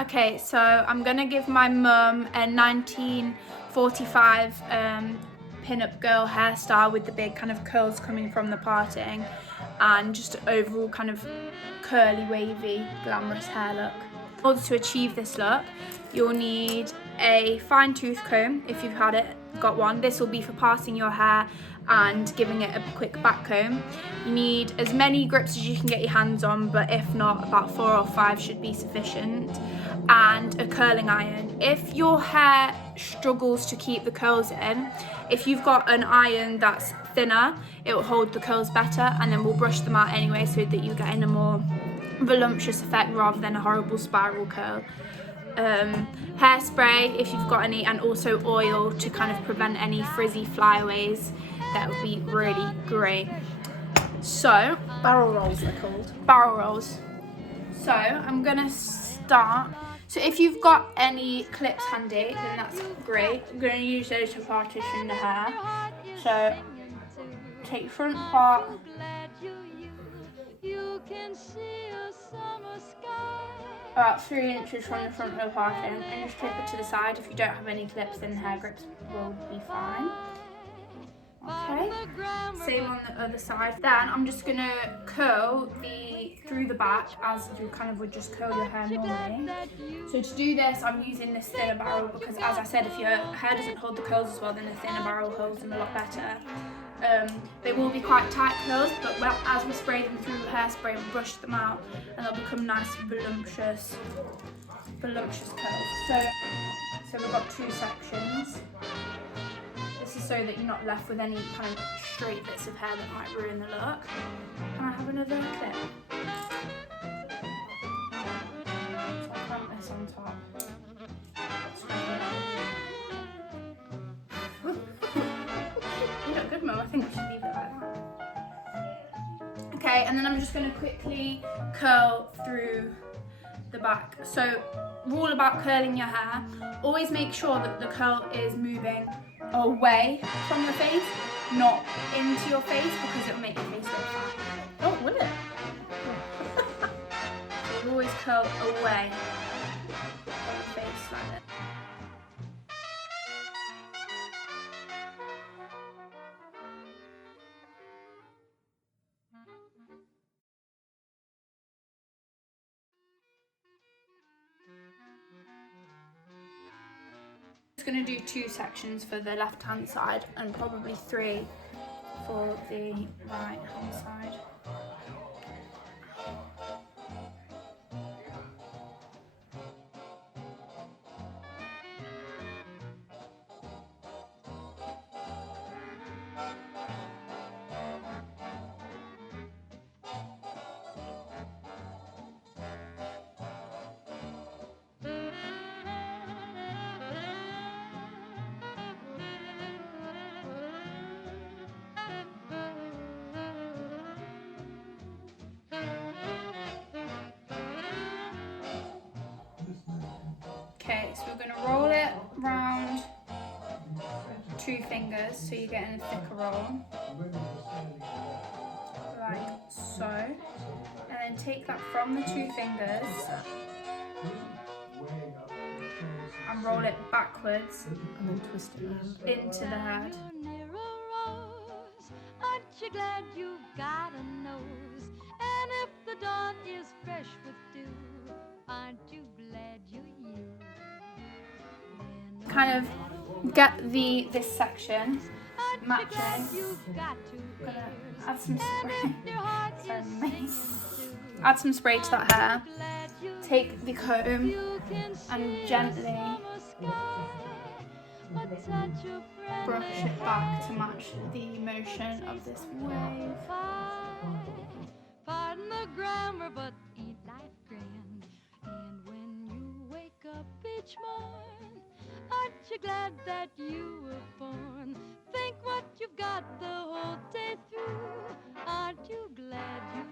Okay, so I'm gonna give my mum a 1945 pin-up girl hairstyle with the big kind of curls coming from the parting and just overall kind of curly, wavy, glamorous hair look. In order to achieve this look, you'll need a fine tooth comb if you've got one. This will be for parting your hair and giving it a quick back comb. You need as many grips as you can get your hands on, but if not, about 4 or 5 should be sufficient. And a curling iron. If your hair struggles to keep the curls in, if you've got an iron that's thinner, it will hold the curls better, and then we'll brush them out anyway so that you're getting a more voluptuous effect rather than a horrible spiral curl. Hairspray if you've got any, and also oil to kind of prevent any frizzy flyaways. That would be really great. So barrel rolls they're called. Barrel rolls. So I'm gonna start. So if you've got any clips handy, then that's great. I'm gonna use those to partition the hair. So take your front part, about 3 inches from the front of the parting, and just clip it to the side. If you don't have any clips, then hair grips will be fine. Okay, same on the other side. Then I'm just gonna curl through the back as you kind of would just curl your hair normally. So to do this, I'm using this thinner barrel because, as I said, if your hair doesn't hold the curls as well, then a thinner barrel holds them a lot better. They will be quite tight curls, but as we spray them through hairspray and brush them out, and they'll become nice, voluptuous curls. So we've got 2 sections. This is so that you're not left with any kind of straight bits of hair that might ruin the look. Can I have another clip? So I'll clamp this on top. You look good, Mum. I think we should leave it like that. Okay, and then I'm just going to quickly curl through the back. So, rule about curling your hair: always make sure that the curl is moving away from your face, not into your face, because it'll make your face look fat. Oh, will it? So you always curl away from your face like that. I'm going to do 2 sections for the left hand side and probably 3 for the right hand side. Okay, so we're going to roll it round 2 fingers so you're getting a thicker roll, like so, and then take that from the 2 fingers and roll it backwards And then twist it around. into the head. Aren't you glad you got a nose? And if the dawn is fresh with dew, aren't you glad you Kind of get this section matching. Gonna add some spray. Sorry, add some spray to that hair. Take the comb and gently brush it back to match the motion of this wave. Pardon the grammar, but ain't life grand? And when you wake up each morn, aren't you glad that you were born? Think what you've got the whole day through. Aren't you glad you?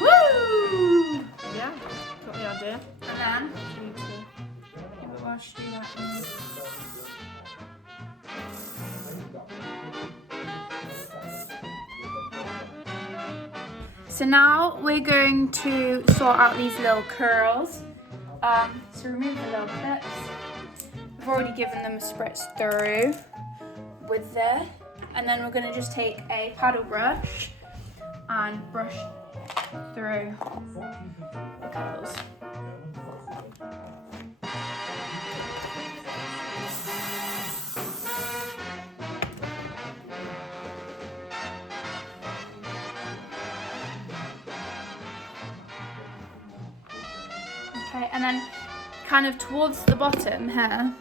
Woo! Yeah, got the idea. And then wash you like this. So now we're going to sort out these little curls. So remove the little clips. I've already given them a spritz through with this. And then we're going to just take a paddle brush and brush through the curls. Okay, and then kind of towards the bottom here,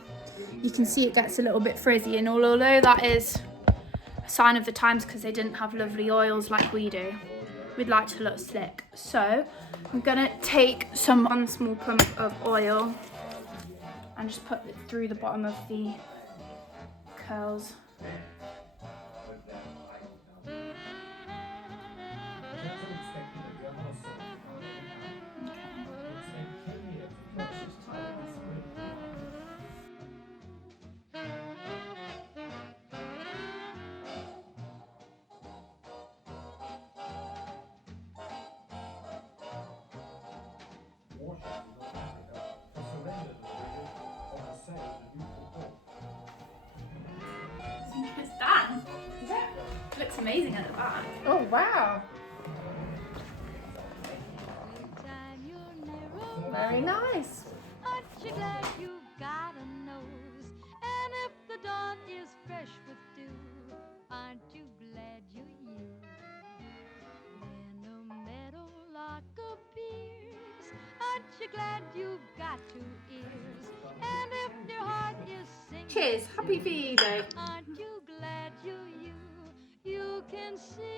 you can see it gets a little bit frizzy, and although that is a sign of the times because they didn't have lovely oils like we do, we'd like to look slick. So I'm gonna take one small pump of oil and just put it through the bottom of the curls. It's done. It looks amazing at the back. Oh, wow. Very nice. Aren't you glad you've got a nose? And if the dawn is fresh with dew, aren't you glad you're you? When a meadowlark appears, aren't you glad you've got two ears? And if your heart is singing, Cheers. Happy VE Day. aren't you glad you're you? You can sing.